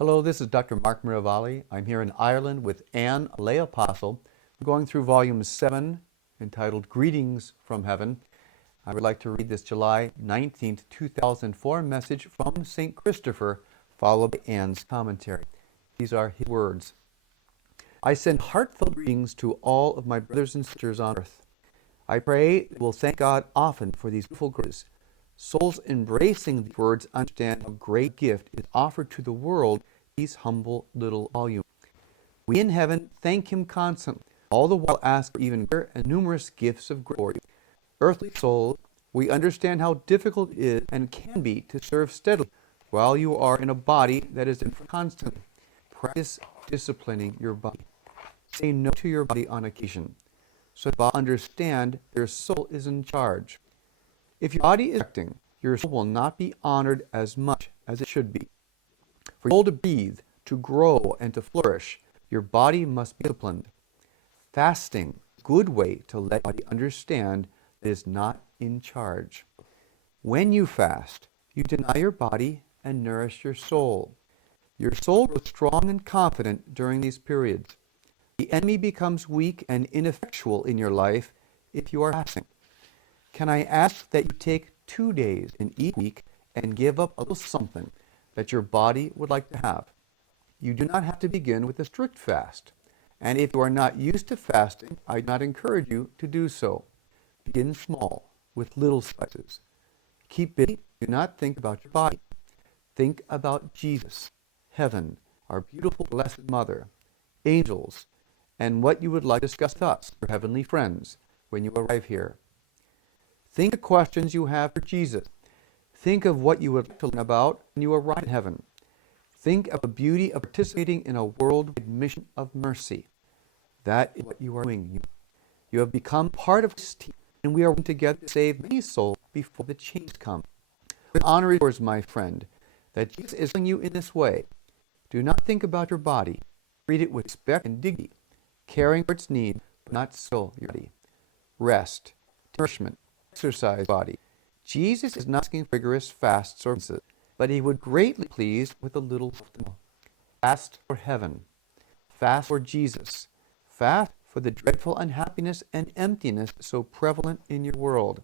Hello, this is Dr. Mark Miravalle. I'm here in Ireland with Anne, a lay apostle. We're going through volume 7, entitled Greetings from Heaven. I would like to read this July 19th, 2004 message from St. Christopher, followed by Anne's commentary. These are his words. I send heartfelt greetings to all of my brothers and sisters on earth. I pray that we'll thank God often for these beautiful graces. Souls embracing these words understand how great gift is offered to the world these humble little volumes. We in heaven thank Him constantly, all the while ask for even greater and numerous gifts of grace for you. Earthly souls, we understand how difficult it is and can be to serve steadily while you are in a body that is in constantly. Practice disciplining your body. Say no to your body on occasion, so that understand your soul is in charge. If your body is acting, your soul will not be honored as much as it should be. For your soul to breathe, to grow, and to flourish, your body must be disciplined. Fasting is a good way to let your body understand that it is not in charge. When you fast, you deny your body and nourish your soul. Your soul grows strong and confident during these periods. The enemy becomes weak and ineffectual in your life if you are fasting. Can I ask that you take 2 days in each week and give up a little something that your body would like to have? You do not have to begin with a strict fast. And if you are not used to fasting, I do not encourage you to do so. Begin small, with little slices. Keep busy. Do not think about your body. Think about Jesus, heaven, our beautiful Blessed Mother, angels, and what you would like to discuss with us, your heavenly friends, when you arrive here. Think of questions you have for Jesus. Think of what you would like to learn about when you arrive in heaven. Think of the beauty of participating in a worldwide mission of mercy. That is what you are doing. You have become part of this team, and we are working together to save many souls before the change comes. The honor is yours, my friend, that Jesus is doing you in this way. Do not think about your body. Treat it with respect and dignity, caring for its needs, but not so your body. Rest, nourishment, exercise body. Jesus is not asking for rigorous fasts or penances, but He would greatly be pleased with a little self-denial. Fast for heaven. Fast for Jesus. Fast for the dreadful unhappiness and emptiness so prevalent in your world.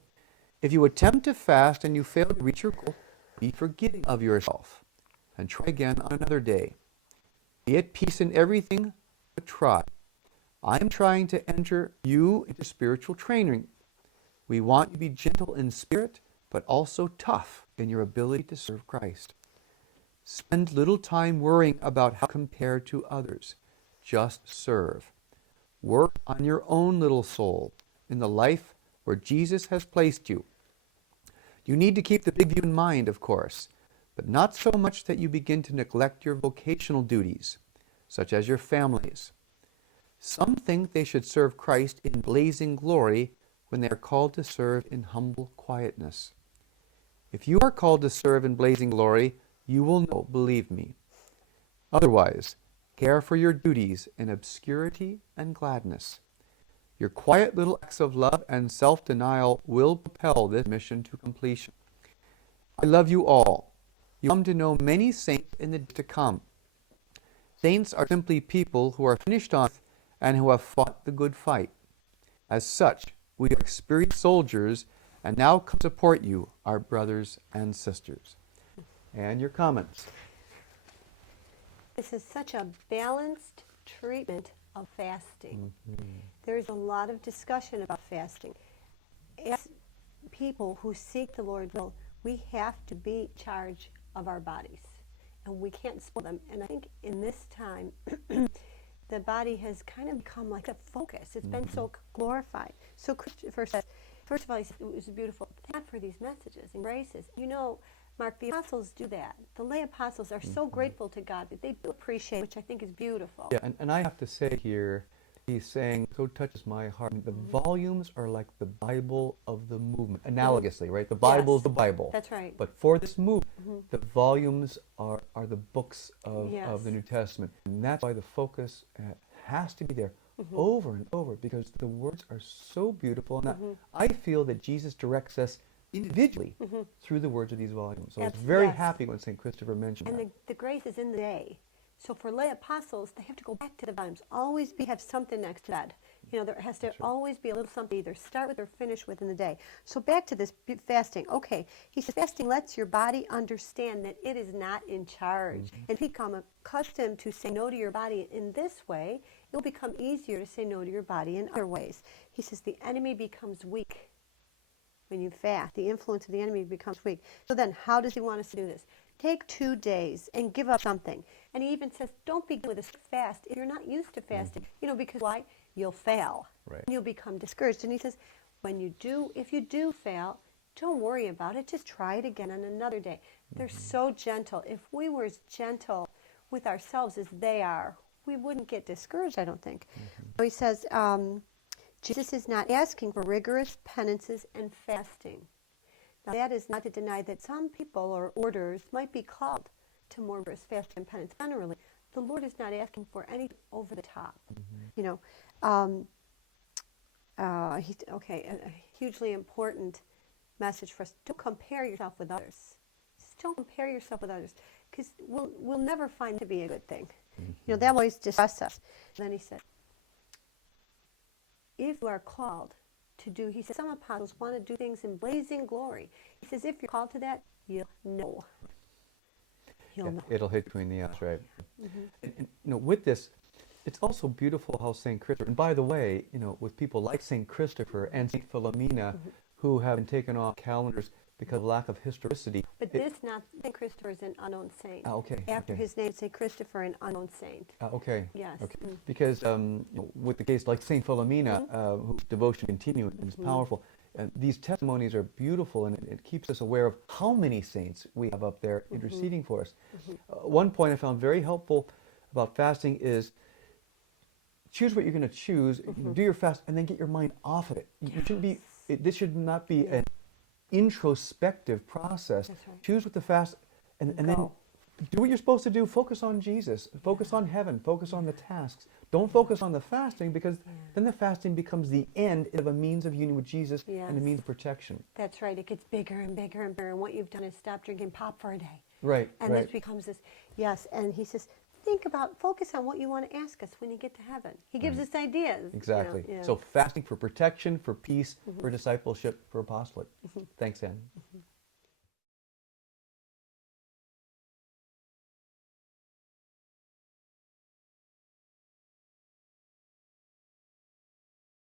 If you attempt to fast and you fail to reach your goal, be forgiving of yourself and try again on another day. Be at peace in everything, but try. I am trying to enter you into spiritual training. We want you to be gentle in spirit, but also tough in your ability to serve Christ. Spend little time worrying about how to compare to others. Just serve. Work on your own little soul in the life where Jesus has placed you. You need to keep the big view in mind, of course, but not so much that you begin to neglect your vocational duties, such as your families. Some think they should serve Christ in blazing glory when they are called to serve in humble quietness. If you are called to serve in blazing glory, you will know, believe me. Otherwise, care for your duties in obscurity and gladness. Your quiet little acts of love and self-denial will propel this mission to completion. I love you all. You come to know many saints in the days to come. Saints are simply people who are finished on earth and who have fought the good fight. As such, we are experienced soldiers and now come support you, our brothers and sisters. And your comments. This is such a balanced treatment of fasting. There's a lot of discussion about fasting. As people who seek the Lord's will, we have to be in charge of our bodies, and we can't spoil them. And I think in this time, the body has kind of become like a focus. It's been so glorified. So Christopher says, first of all, he said, it was beautiful. Thank God for these messages and graces. You know, Mark, the apostles do that. The lay apostles are so grateful to God that they do appreciate, which I think is beautiful. Yeah, and I have to say here, he's saying, so touches my heart. The volumes are like the Bible of the movement, analogously, right? The Bible is the Bible. That's right. But for this movement, the volumes are the books of the New Testament. And that's why the focus has to be there over and over, because the words are so beautiful. And I feel that Jesus directs us individually through the words of these volumes. So I was very happy when St. Christopher mentioned and that. the grace is in the day. So for lay apostles, they have to go back to the volumes. Always have something next to that. There has to always be a little something, either start with or finish with in the day. So back to this fasting. Okay, he says fasting lets your body understand that it is not in charge. And if you become accustomed to say no to your body in this way, it will become easier to say no to your body in other ways. He says the enemy becomes weak when you fast. The influence of the enemy becomes weak. So then how does he want us to do this? Take 2 days and give up something. And he even says, don't begin with a fast if you're not used to fasting. Because why? You'll fail. Right. You'll become discouraged. And he says, if you do fail, don't worry about it. Just try it again on another day. They're so gentle. If we were as gentle with ourselves as they are, we wouldn't get discouraged, I don't think. So he says, Jesus is not asking for rigorous penances and fasting. Now, that is not to deny that some people or orders might be called to more rigorous fasting and penance. Generally, the Lord is not asking for any over the top. A hugely important message for us: don't compare yourself with others. Just don't compare yourself with others, because we'll never find it to be a good thing. That always distresses us. And then he said, if you are called to do, he says, some apostles want to do things in blazing glory. He says, if you're called to that, you'll know. You'll know. It'll hit between the eyes, right? And with this, it's also beautiful how St. Christopher, and by the way, with people like St. Christopher and St. Philomena, who have been taken off calendars because of lack of historicity. But St. Christopher is an unknown saint. Okay. After his name, St. Christopher, an unknown saint. Okay. Yes. Okay. Because with the case like St. Philomena, whose devotion continues and is powerful, these testimonies are beautiful, and it keeps us aware of how many saints we have up there interceding for us. One point I found very helpful about fasting is choose what you're going to choose, do your fast, and then get your mind off of it. You shouldn't be. This should not be an introspective process. That's right. Choose what the fast, and then do what you're supposed to do. Focus on Jesus. Focus on heaven. Focus on the tasks. Don't focus on the fasting, because then the fasting becomes the end of a means of union with Jesus and a means of protection. That's right. It gets bigger and bigger and bigger. And what you've done is stop drinking pop for a day. Right. And this becomes this. Yes. And he says, focus on what you want to ask us when you get to heaven. He gives us ideas. Exactly. So fasting for protection, for peace, for discipleship, for apostolate. Thanks, Anne.